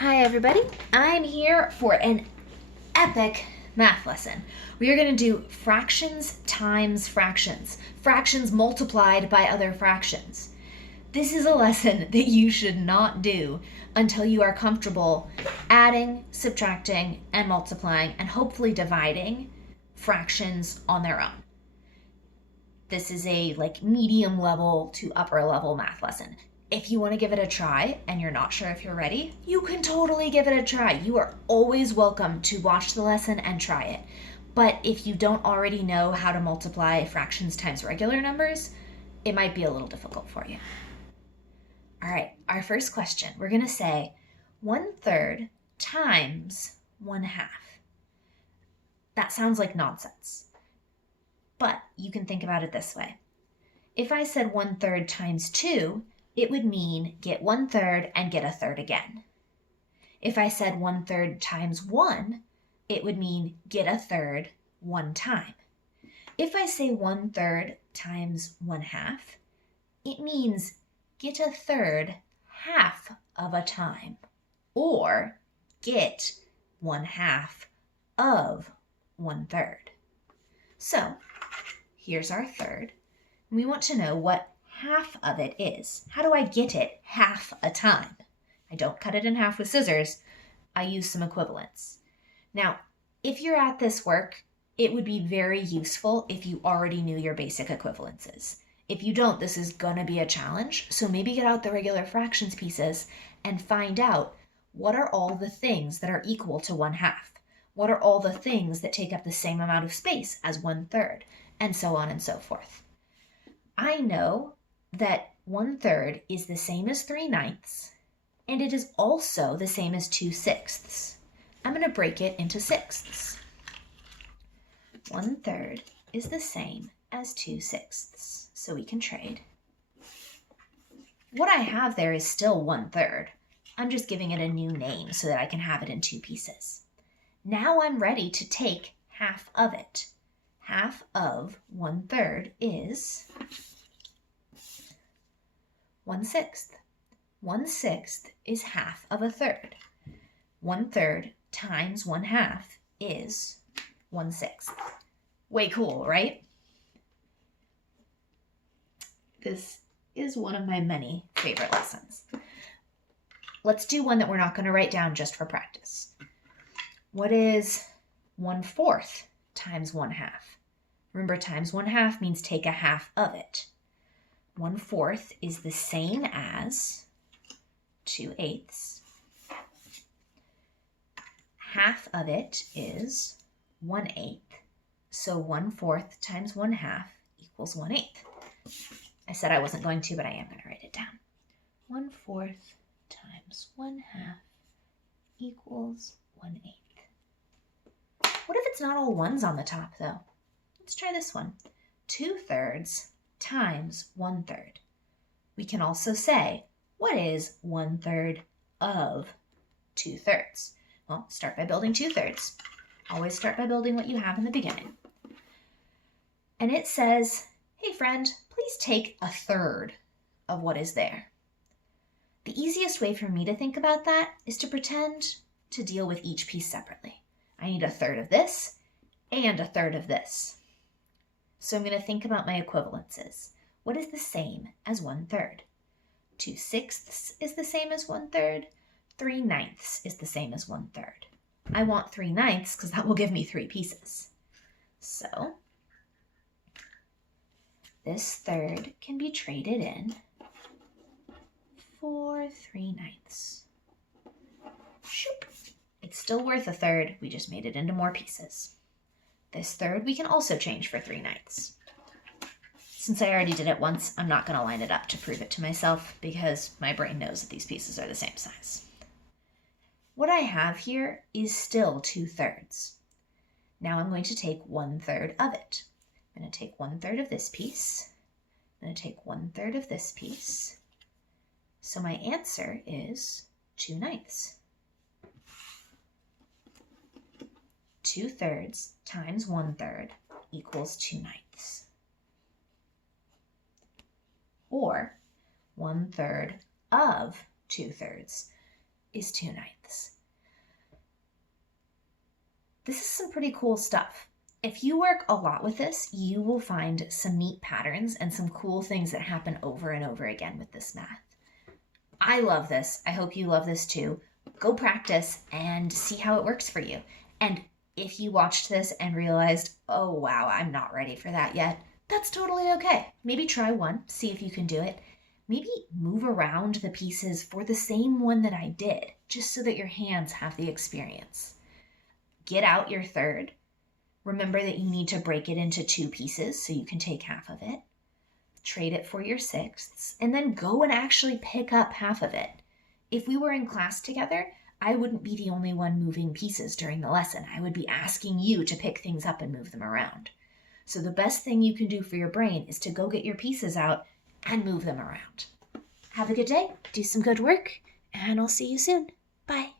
Hi everybody, I'm here for an epic math lesson. We are going to do fractions times fractions, fractions multiplied by other fractions. This is a lesson that you should not do until you are comfortable adding, subtracting, and multiplying, and hopefully dividing fractions on their own. This is a medium level to upper level math lesson. If you want to give it a try and you're not sure if you're ready, you can totally give it a try. You are always welcome to watch the lesson and try it. But if you don't already know how to multiply fractions times regular numbers, it might be a little difficult for you. All right, our first question, we're going to say 1/3 times 1/2. That sounds like nonsense. But you can think about it this way. If I said 1/3 times 2, it would mean get 1/3 and get a third again. If I said 1/3 times 1, it would mean get a third one time. If I say 1/3 times 1/2, it means get a third half of a time, or get 1/2 of 1/3. So here's our third. We want to know what half of it is. How do I get it half a time? I don't cut it in half with scissors. I use some equivalents. Now, if you're at this work, it would be very useful if you already knew your basic equivalences. If you don't, this is gonna be a challenge. So maybe get out the regular fractions pieces and find out what are all the things that are equal to 1/2? What are all the things that take up the same amount of space as 1/3? And so on and so forth. I know that 1/3 is the same as 3/9, and it is also the same as 2/6. I'm going to break it into sixths. 1/3 is the same as 2/6, so we can trade. What I have there is still 1/3. I'm just giving it a new name so that I can have it in two pieces. Now I'm ready to take half of it. Half of 1/3 is 1/6. 1/6 is half of a third. 1/3 times 1/2 is 1/6. Way cool, right? This is one of my many favorite lessons. Let's do one that we're not going to write down just for practice. What is 1/4 times 1/2? Remember, times 1/2 means take a half of it. 1/4 is the same as 2/8. Half of it is 1/8. So 1/4 times 1/2 equals 1/8. I said I wasn't going to, but I am going to write it down. 1/4 times 1/2 equals 1/8. What if it's not all ones on the top, though? Let's try this one. 2/3 times 1/3. We can also say, what is 1/3 of 2/3? Well, start by building 2/3. Always start by building what you have in the beginning. And it says, hey friend, please take a third of what is there. The easiest way for me to think about that is to pretend to deal with each piece separately. I need a third of this and a third of this. So I'm going to think about my equivalences. What is the same as 1/3? 2/6 is the same as 1/3. 3/9 is the same as 1/3. I want 3/9 because that will give me 3 pieces. So this third can be traded in for 3/9. Shoop. It's still worth a third. We just made it into more pieces. This third we can also change for 3/9. Since I already did it once, I'm not going to line it up to prove it to myself because my brain knows that these pieces are the same size. What I have here is still 2/3. Now I'm going to take 1/3 of it. I'm going to take 1/3 of this piece. I'm going to take 1/3 of this piece. So my answer is 2/9. 2/3 times 1/3 equals 2/9. Or 1/3 of 2/3. is 2/9. This is some pretty cool stuff. If you work a lot with this, you will find some neat patterns and some cool things that happen over and over again with this math. I love this. I hope you love this too. Go practice and see how it works for you. And if you watched this and realized, oh wow, I'm not ready for that yet, that's totally okay. Maybe try one, see if you can do it. Maybe move around the pieces for the same one that I did, just so that your hands have the experience. Get out your third. Remember that you need to break it into 2 pieces so you can take half of it. Trade it for your 6ths, and then go and actually pick up half of it. If we were in class together, I wouldn't be the only one moving pieces during the lesson. I would be asking you to pick things up and move them around. So the best thing you can do for your brain is to go get your pieces out and move them around. Have a good day, do some good work, and I'll see you soon. Bye.